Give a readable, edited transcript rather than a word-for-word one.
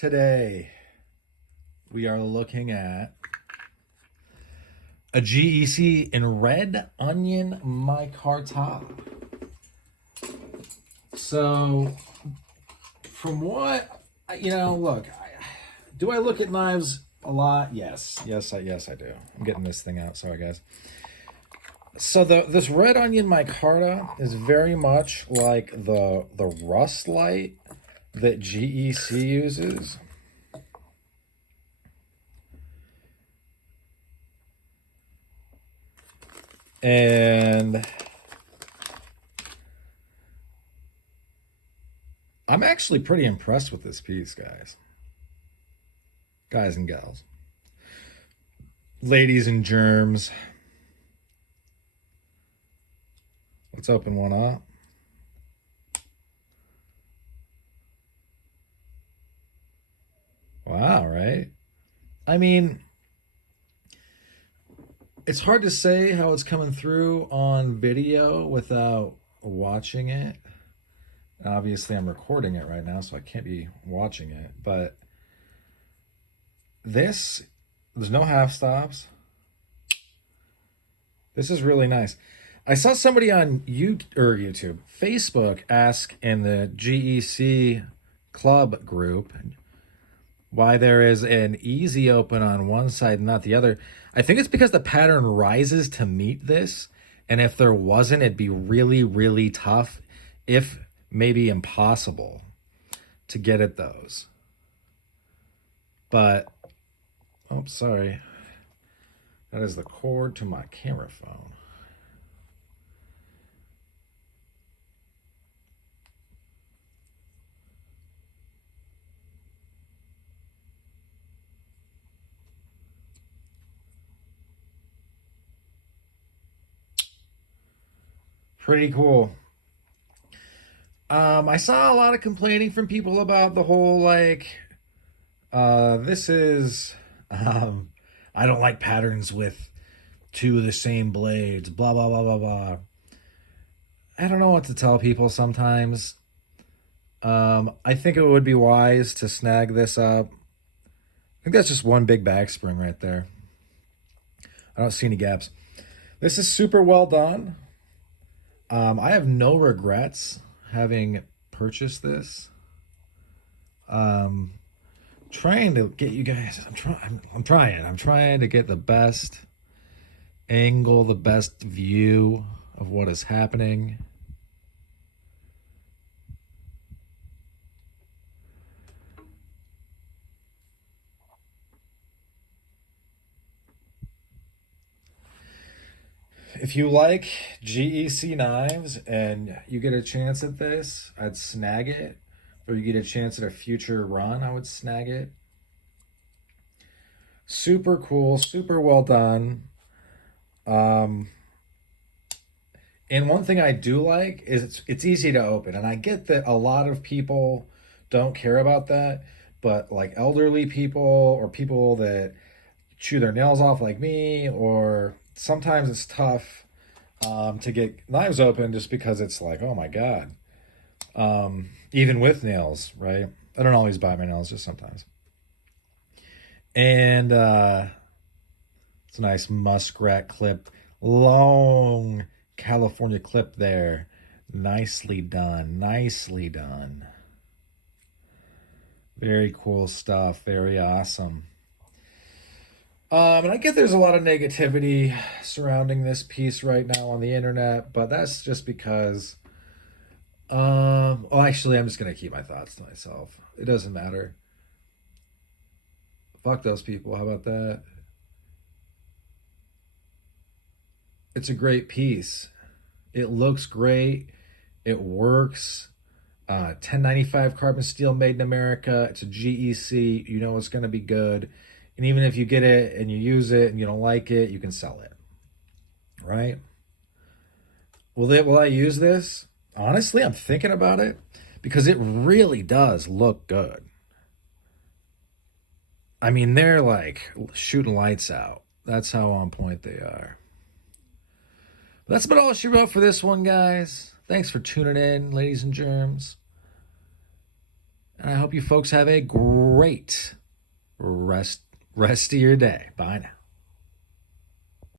Today, we are looking at a GEC in red onion micarta. So, from what, look, do I look at knives a lot? Yes, I do. I'm getting this thing out. Sorry, guys. So this red onion micarta is very much like the rust light that GEC uses. And I'm actually pretty impressed with this piece, guys. Guys and gals. Ladies and germs. Let's open one up. Wow, right? I mean, it's hard to say how it's coming through on video without watching it. Obviously, I'm recording it right now, so I can't be watching it. But there's no half stops. This is really nice. I saw somebody on YouTube, Facebook, ask in the GEC club group why there is an easy open on one side and not the other. I think it's because the pattern rises to meet this, and if there wasn't, it'd be really, really tough, if maybe impossible, to get at those. But, oh, sorry. That is the cord to my camera phone. Pretty cool. I saw a lot of complaining from people about the whole, this is, I don't like patterns with two of the same blades, blah, blah, blah, blah, blah. I don't know what to tell people sometimes. I think it would be wise to snag this up. I think that's just one big back spring right there. I don't see any gaps. This is super well done. I have no regrets having purchased this. Trying to get you guys, I'm trying to get the best angle, the best view of what is happening. If you like GEC knives and you get a chance at this, I'd snag it. Or you get a chance at a future run, I would snag it. Super cool, super well done. And one thing I do like is it's easy to open. And I get that a lot of people don't care about that. But like elderly people or people that chew their nails off like me, or sometimes it's tough to get knives open just because it's like, oh my God. Even with nails, right? I don't always bite my nails, just sometimes. And it's a nice Muskrat clip. Long California clip there. Nicely done. Nicely done. Very cool stuff. Very awesome. And I get there's a lot of negativity surrounding this piece right now on the internet, but that's just because, actually, I'm just going to keep my thoughts to myself. It doesn't matter. Fuck those people. How about that? It's a great piece. It looks great. It works. 1095 carbon steel made in America. It's a GEC. You know it's going to be good. And even if you get it and you use it and you don't like it, you can sell it. Right? Will I use this? Honestly, I'm thinking about it because it really does look good. I mean, they're like shooting lights out. That's how on point they are. That's about all she wrote for this one, guys. Thanks for tuning in, ladies and germs. And I hope you folks have a great rest of your day. Bye now.